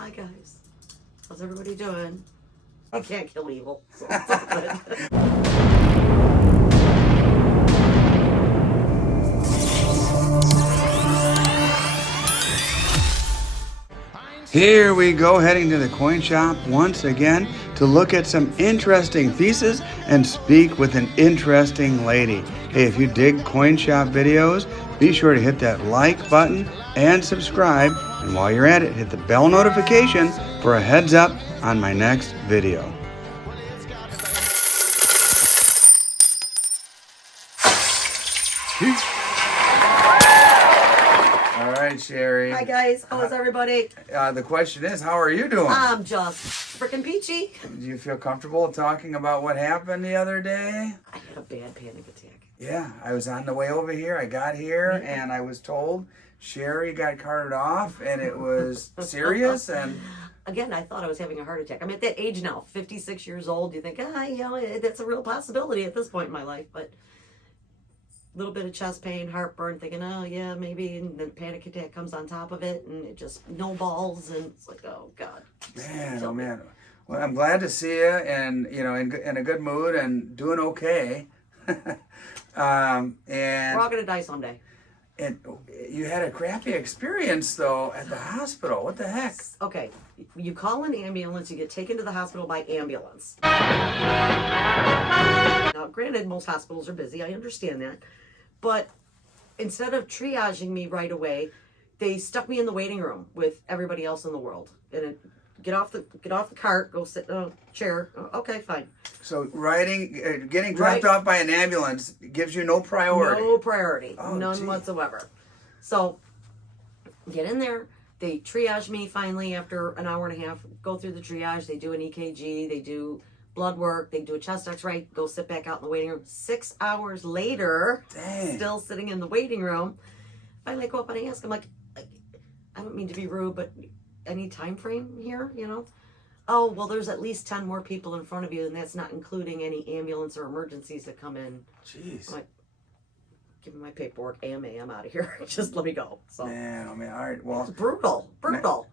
Hi guys, how's everybody doing? I can't kill evil, so it's all good. Here we go, heading to the coin shop once again to look at some interesting pieces and speak with an interesting lady. Hey, if you dig coin shop videos, be sure to hit that like button and subscribe. And while you're at it, hit the bell notification for a heads up on my next video. All right, Sherrie. Hi guys, how's everybody? The question is, how are you doing? I'm just freaking peachy. Do you feel comfortable talking about what happened the other day? I had a bad panic attack. Yeah, I was on the way over here. I got here and I was told Sherrie got carted off and it was serious. And again, I thought I was having a heart attack. I'm at that age now, 56 years old. You think, that's a real possibility at this point in my life. But a little bit of chest pain, heartburn, thinking, oh yeah, maybe, and then panic attack comes on top of it, and it just snowballs, and it's like, oh God. man, oh man. Well, I'm glad to see you, and in a good mood and doing okay. And we're all gonna die someday. And you had a crappy experience though at the hospital. What the heck? Okay, you call an ambulance, you get taken to the hospital by ambulance. Now, granted, most hospitals are busy. I understand that. But instead of triaging me right away, they stuck me in the waiting room with everybody else in the world. And get off the cart, go sit in a chair. Okay, fine. So getting dropped off by an ambulance gives you no priority. No priority, none geez. whatsoever. So get in there. They triage me finally after an hour and a half. Go through the triage. They do an EKG. They do blood work. They do a chest X-ray. Go sit back out in the waiting room. 6 hours later, still sitting in the waiting room. Finally, I go up and I ask. I'm like, I don't mean to be rude, but any time frame here, Oh, well, there's at least 10 more people in front of you, and that's not including any ambulance or emergencies that come in. Jeez. I'm like, give me my paperwork, AMA, I'm out of here. Just let me go. So, man, oh man, all right, well. It's brutal.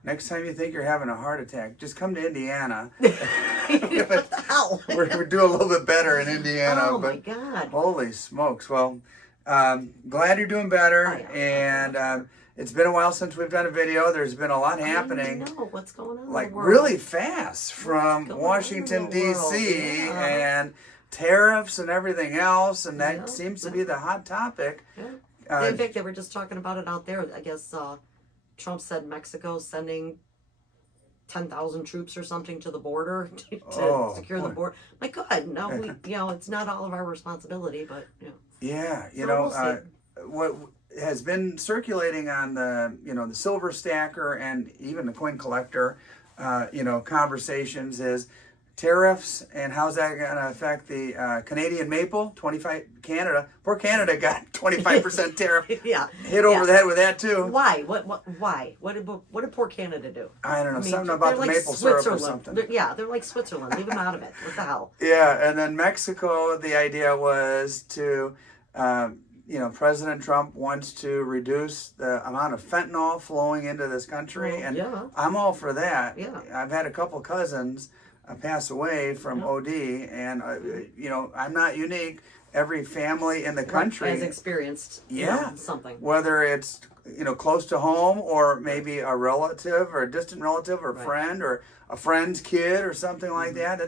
Next time you think you're having a heart attack, just come to Indiana. What the hell? We're doing a little bit better in Indiana. Oh, my God. Holy smokes. Well, glad you're doing better, and it's been a while since we've done a video. There's been a lot happening. I know what's going on in like the world. really fast from Washington, D.C. and tariffs and everything else, and that seems to be the hot topic. Yeah. In fact, they were just talking about it out there. I guess Trump said Mexico's sending 10,000 troops or something to the border to secure the border. My God, no, it's not all of our responsibility, but yeah, we'll what has been circulating on the the silver stacker and even the coin collector conversations is tariffs and how's that going to affect the Canadian maple. 25 Canada, poor Canada got 25% tariff. Hit over the head with that too. Why? Why? What did poor Canada do? I don't know, something about the maple syrup or something. They're like Switzerland. Leave them out of it. What the hell? Yeah, and then Mexico, the idea was to President Trump wants to reduce the amount of fentanyl flowing into this country, and I'm all for that. Yeah. I've had a couple cousins pass away from OD, and I'm not unique. Every family in the country has experienced something. Whether it's close to home or maybe a relative or a distant relative or friend or a friend's kid or something like that.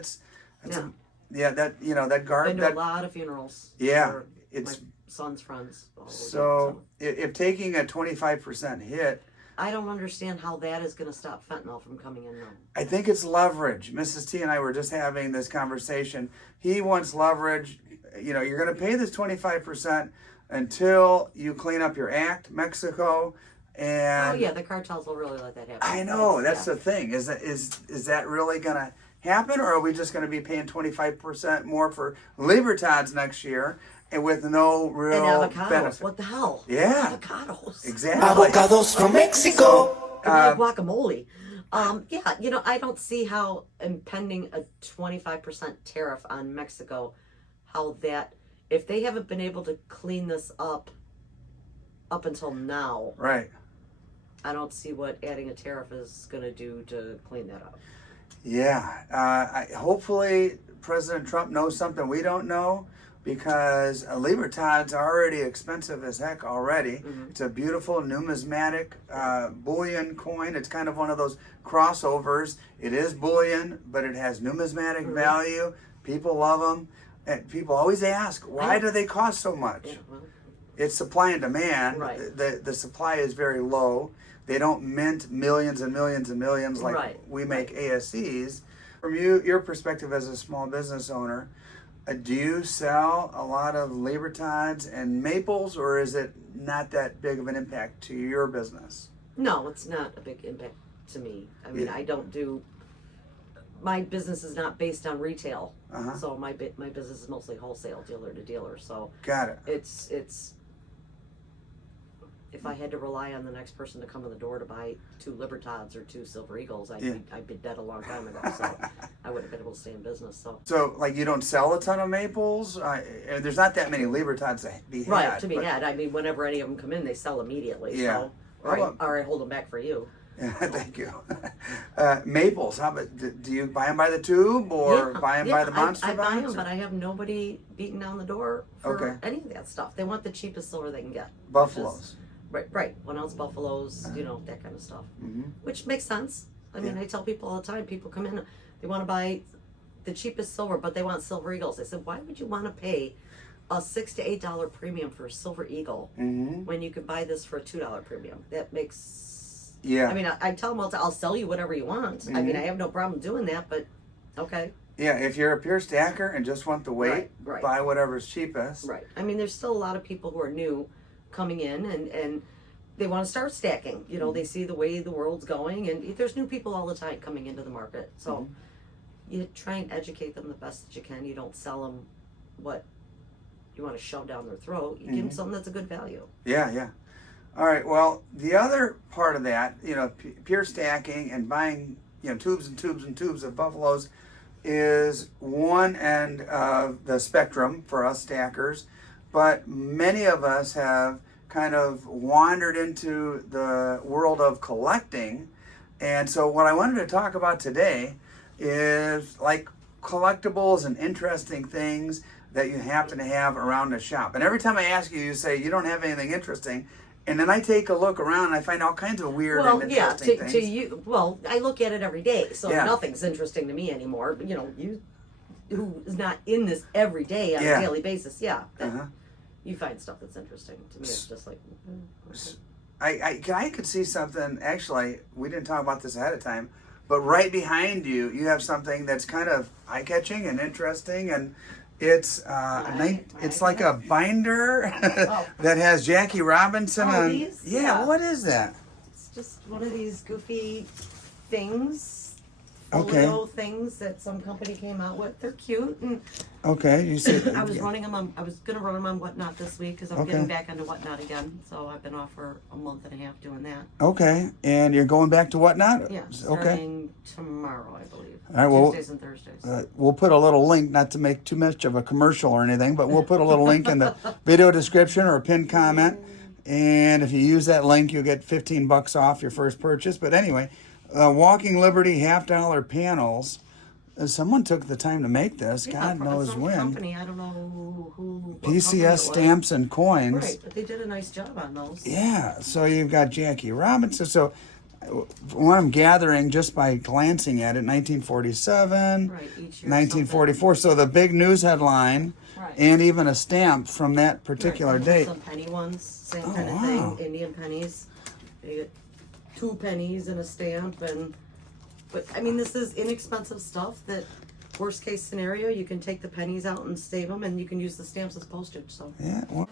That garbage. Been to a lot of funerals. Yeah, it's my son's friends. So if taking a 25% hit, I don't understand how that is going to stop fentanyl from coming in now. I think it's leverage. Mrs. T and I were just having this conversation. He wants leverage. You're going to pay this 25% until you clean up your act, Mexico. And the cartels will really let that happen. I know, that's the thing. Is that really going to happen, or are we just going to be paying 25% more for Libertads next year? And with no real avocados. benefit. What the hell? Yeah. Avocados. Exactly. Avocados from Mexico. Guacamole. I don't see how impending a 25% tariff on Mexico, how that, if they haven't been able to clean this up until now. Right. I don't see what adding a tariff is going to do to clean that up. Yeah, hopefully President Trump knows something we don't know, because a Libertad's already expensive as heck already. It's a beautiful numismatic bullion coin. It's kind of one of those crossovers. It is bullion, but it has numismatic value. People love them. And people always ask, why do they cost so much? Yeah, well, It's supply and demand. Right. The supply is very low. They don't mint millions and millions and millions like we make ASCs. From your perspective as a small business owner, do you sell a lot of Libertads and maples, or is it not that big of an impact to your business? no, it's not a big impact to me. I mean, I don't do. My business is not based on retail, so my business is mostly wholesale, dealer to dealer. So Got it. it's. If I had to rely on the next person to come in the door to buy 2 Libertads or 2 Silver Eagles, I'd be dead a long time ago. So I wouldn't have been able to stay in business. So like, you don't sell a ton of maples? There's not that many Libertads to be had. to be had. I mean, whenever any of them come in, they sell immediately. Yeah. So, or I hold them back for you. Yeah, thank you. Maples, how about, do you buy them by the tube or buy them by the monster I buy box? them, but I have nobody beating down the door for any of that stuff. They want the cheapest silver they can get. Buffaloes. Right. 1 ounce buffaloes, that kind of stuff. Which makes sense. I mean, I tell people all the time, people come in, they want to buy the cheapest silver, but they want Silver Eagles. I said, why would you want to pay a $6 to $8 premium for a Silver Eagle when you could buy this for a $2 premium? That makes... Yeah. I mean, I tell them, I'll sell you whatever you want. I mean, I have no problem doing that, but okay. Yeah, if you're a pure stacker and just want the weight, buy whatever's cheapest. Right. I mean, there's still a lot of people who are new coming in and they want to start stacking. They see the way the world's going, and there's new people all the time coming into the market. So you try and educate them the best that you can. You don't sell them what you want to shove down their throat. You give them something that's a good value. Yeah. All right, well, the other part of that, pure stacking and buying, tubes and tubes and tubes of buffaloes is one end of the spectrum for us stackers. But many of us have kind of wandered into the world of collecting. And so what I wanted to talk about today is like collectibles and interesting things that you happen to have around the shop. And every time I ask you, you say you don't have anything interesting. And then I take a look around and I find all kinds of weird and interesting things. To you, I look at it every day, so nothing's interesting to me anymore. But, you who is not in this every day on a daily basis, you find stuff that's interesting. To me, it's just like... Okay. I could see something, actually, we didn't talk about this ahead of time, but right behind you, you have something that's kind of eye-catching and interesting, and it's it's like a binder that has Jackie Robinson on. These? Yeah, what is that? It's just one of these goofy things. Okay. Folio things that some company came out with. They're cute, and Okay, you said I was running them on. I was gonna run them on Whatnot this week because I'm getting back into Whatnot again. So I've been off for a month and a half doing that. Okay, and you're going back to Whatnot? Yeah, Okay. starting tomorrow, I believe. All right, well, Tuesdays and Thursdays. We'll put a little link, not to make too much of a commercial or anything, but we'll put a little link in the video description or a pinned comment. And if you use that link, you'll get $15 off your first purchase. But anyway, Walking Liberty $50 panels. Someone took the time to make this. God knows some when. Company, I don't know who. what company it PCS was. stamps and coins. Right, but they did a nice job on those. Yeah, so you've got Jackie Robinson. So what I'm gathering just by glancing at it, 1947, Right, each year 1944. So the big news headline Right. and even a stamp from that particular Right, date. some penny ones, same Oh, kind of wow. thing. Indian pennies. You get 2 pennies and a stamp, but I mean, this is inexpensive stuff. That worst case scenario, you can take the pennies out and save them, and you can use the stamps as postage. So Yeah. Well,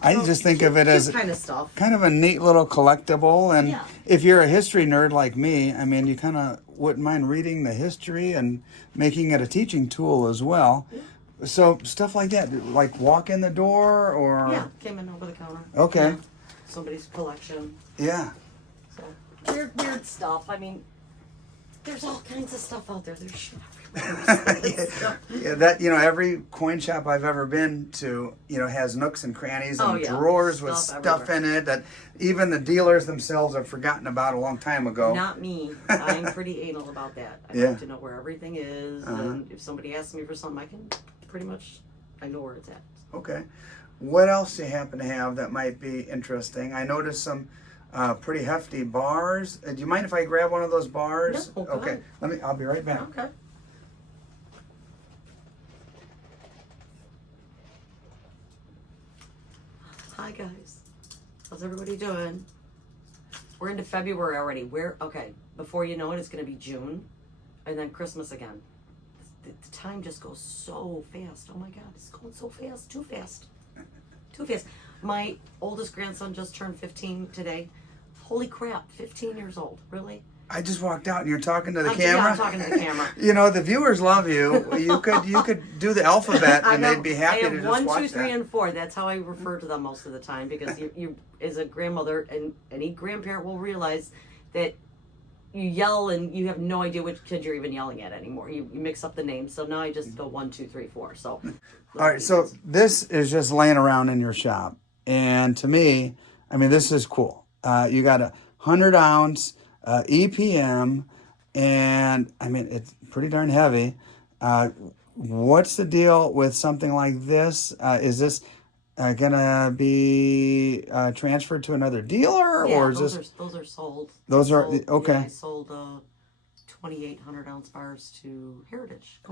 I just think of it as this kind of stuff. kind of a neat little collectible. And Yeah. if you're a history nerd like me, I mean, you kind of wouldn't mind reading the history and making it a teaching tool as well. So stuff like that, like walk in the door or... Yeah, came in over the counter. Okay. Yeah, somebody's collection. Yeah. So weird stuff. I mean, there's all kinds of stuff out there. There's shit Yeah, that every coin shop I've ever been to, has nooks and crannies and drawers with stuff in it that even the dealers themselves have forgotten about a long time ago. Not me. I'm pretty anal about that. I like to know where everything is, and if somebody asks me for something, I can pretty much, I know where it's at. Okay. What else do you happen to have that might be interesting? I noticed some pretty hefty bars. Do you mind if I grab one of those bars? Yeah, okay. I'll be right back. Okay. Hi guys. How's everybody doing? We're into February already. Before you know it, it's going to be June, and then Christmas again. The time just goes so fast. Oh my God, it's going so fast. Too fast. Too fast. My oldest grandson just turned 15 today. Holy crap, 15 years old. Really? I just walked out and you're talking to the camera. Yeah, I'm talking to the camera. The viewers love you. You could do the alphabet and they'd be happy to just watch that. 1, 2, 3, and 4. That's how I refer to them most of the time, because you as a grandmother, and any grandparent will realize that you yell and you have no idea which kid you're even yelling at anymore. You mix up the names. So now I just go 1, 2, 3, 4. So all right, so this is just laying around in your shop. And to me, this is cool. You got a 100-ounce EPM, and it's pretty darn heavy. What's the deal with something like this? Is this gonna be transferred to another dealer, or is those are sold? Those are okay. Yeah, I sold 2,800-ounce bars to Heritage.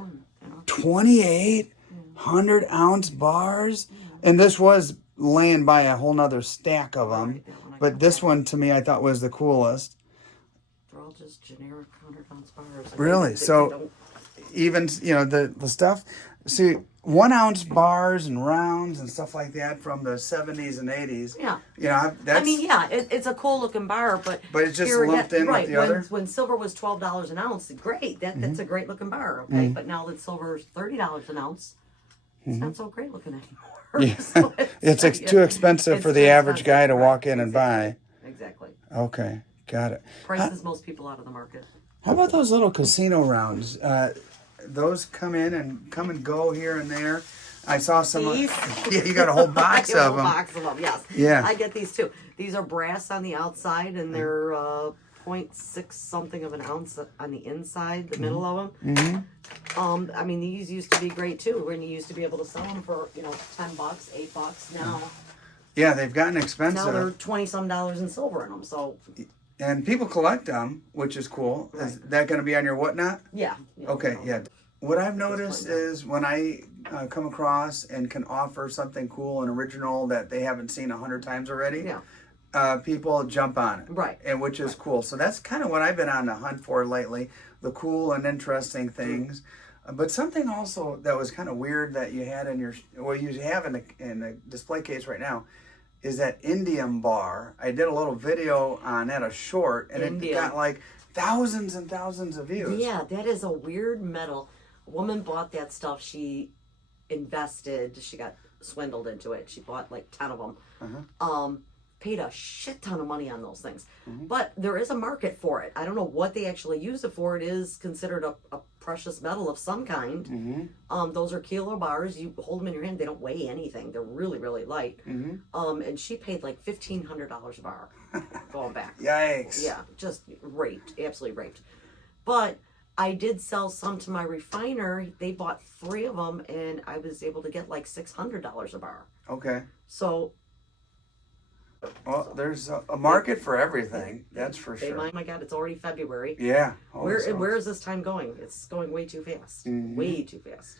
2,800-ounce bars, and this was laying by a whole nother stack of them. But this one, to me, I thought was the coolest. They're all just generic 100-ounce bars. Really? So even, the stuff, see, 1-ounce bars and rounds and stuff like that from the 70s and 80s. Yeah. That's... it's a cool-looking bar, but it's just lumped in with the other? When silver was $12 an ounce, great. That's a great-looking bar, okay? But now that silver's $30 an ounce, it's not so great-looking anymore. Yeah. So it's too expensive for the average guy to walk in and buy. Exactly. Okay, got it. Prices most people out of the market. How about those little casino rounds? Those come and go here and there. I saw some. Yeah, you got a whole box of them. Box of them, yes. Yeah. I get these too. These are brass on the outside, and they're 0.6 something of an ounce on the inside, the middle of them. Mm-hmm. These used to be great too, when you used to be able to sell them for $10, $8. Now, yeah, they've gotten expensive. Now they're $20-some in silver in them. So, and people collect them, which is cool. Right. Is that going to be on your whatnot? Yeah. Okay. Yeah. What I've noticed is when I come across and can offer something cool and original that they haven't seen 100 times already. Yeah. People jump on it, right? And which is cool. So that's kind of what I've been on the hunt for lately: the cool and interesting things. But something also that was kind of weird that you had in you have in the display case right now, is that indium bar. I did a little video on that, a short, and it got like thousands and thousands of views. Yeah, that is a weird metal. A woman bought that stuff. She invested. She got swindled into it. She bought like 10 of them. Paid a shit ton of money on those things. But there is a market for it. I don't know what they actually use it for. It is considered a precious metal of some kind. Those are kilo bars. You hold them in your hand. They don't weigh anything. They're really, really light. And she paid like $1,500 a bar going back. Yikes. Yeah, just raped. Absolutely raped. But I did sell some to my refiner. They bought 3 of them, and I was able to get like $600 a bar. Okay. So... Well, there's a market for everything. That's for sure. Oh my God, it's already February. Yeah. Where is this time going? It's going way too fast. Way too fast.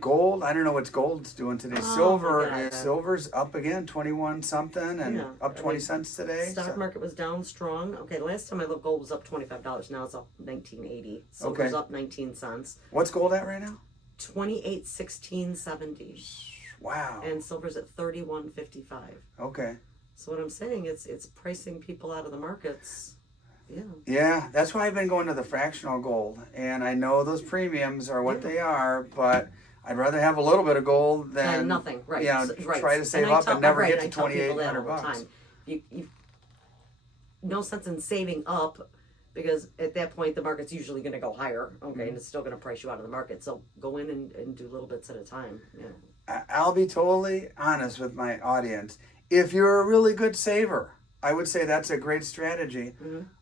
Gold. I don't know what gold's doing today. Silver's up again, 21 something, and up 20 cents today. Stock market was down strong. Okay, last time I looked, gold was up $25. Now it's up $19.80. Silver's up 19 cents. What's gold at right now? $28.1670. Wow. And silver's at $31.55. Okay. So what I'm saying, it's pricing people out of the markets. Yeah. Yeah, that's why I've been going to the fractional gold, and I know those premiums are what they are, but I'd rather have a little bit of gold than nothing. Right. Try to save up and never get to $2,800 bucks. You no sense in saving up because at that point the market's usually going to go higher, okay, and it's still going to price you out of the market. So go in and do little bits at a time. Yeah. I'll be totally honest with my audience. If you're a really good saver, I would say that's a great strategy.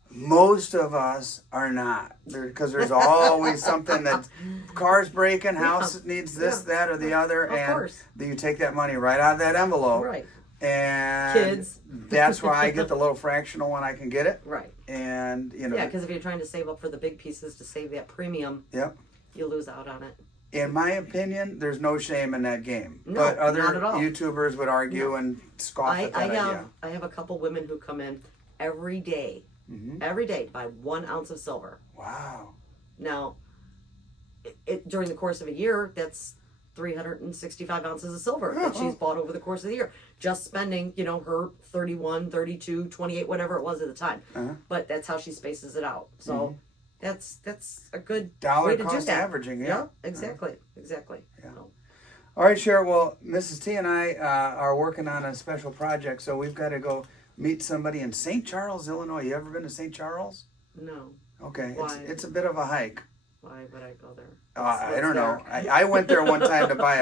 Most of us are not, because there's always something that car's breaking, house needs this, that, or the other, Of course. you take that money right out of that envelope. Right. And Kids. that's why I get the little fractional when I can get it. Right. And Yeah, because if you're trying to save up for the big pieces to save that premium, yep. you lose out on it. In my opinion, there's no shame in that game. No, but other not at all. YouTubers would argue and scoff at that idea. I have a couple women who come in every day, buy 1 ounce of silver. Wow. Now, during the course of a year, that's 365 ounces of silver that she's bought over the course of the year. Just spending, her 31, 32, 28, whatever it was at the time. But that's how she spaces it out. So that's a good dollar way to cost do that. averaging, yeah. Exactly. Yeah. So. All right, Sherrie. Well, Mrs. T and I are working on a special project, so we've got to go meet somebody in St. Charles, Illinois. You ever been to St. Charles? No. Okay. Why? It's a bit of a hike. Why would I go there? I don't know. I went there one time to buy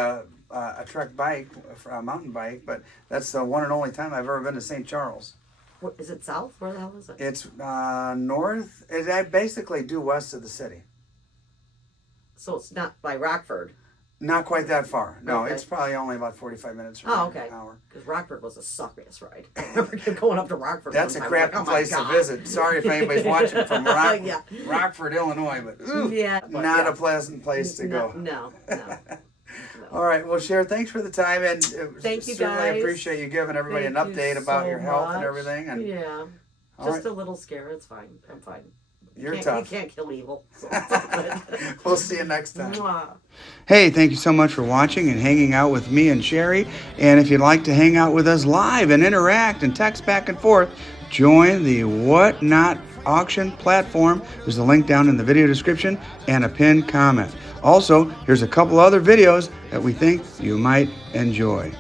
a truck bike, a mountain bike, but that's the one and only time I've ever been to St. Charles. What, is it south? Where the hell is it? It's north. I basically due west of the city. So it's not by Rockford. Not quite that far. No, Okay. it's probably only about 45 minutes from Okay. an hour. Because Rockford was a suck-ass ride. I remember going up to Rockford. That's a one time. crappy Like, oh my place to God. visit. Sorry if anybody's watching from Yeah. Rockford, Illinois, but But not a pleasant place to no, go. No. All right, well, Sherrie, thanks for the time, and Thank you, certainly guys. appreciate you giving everybody Thank an you update about so your health and much. everything. And Yeah. All Just right. a little scare. It's fine. I'm fine. You're You tough. can't kill evil. So it's all good. We'll see you next time. Mwah. Hey, thank you so much for watching and hanging out with me and Sherrie. And if you'd like to hang out with us live and interact and text back and forth, join the What Not auction platform. There's a link down in the video description and a pinned comment. Also, here's a couple other videos that we think you might enjoy.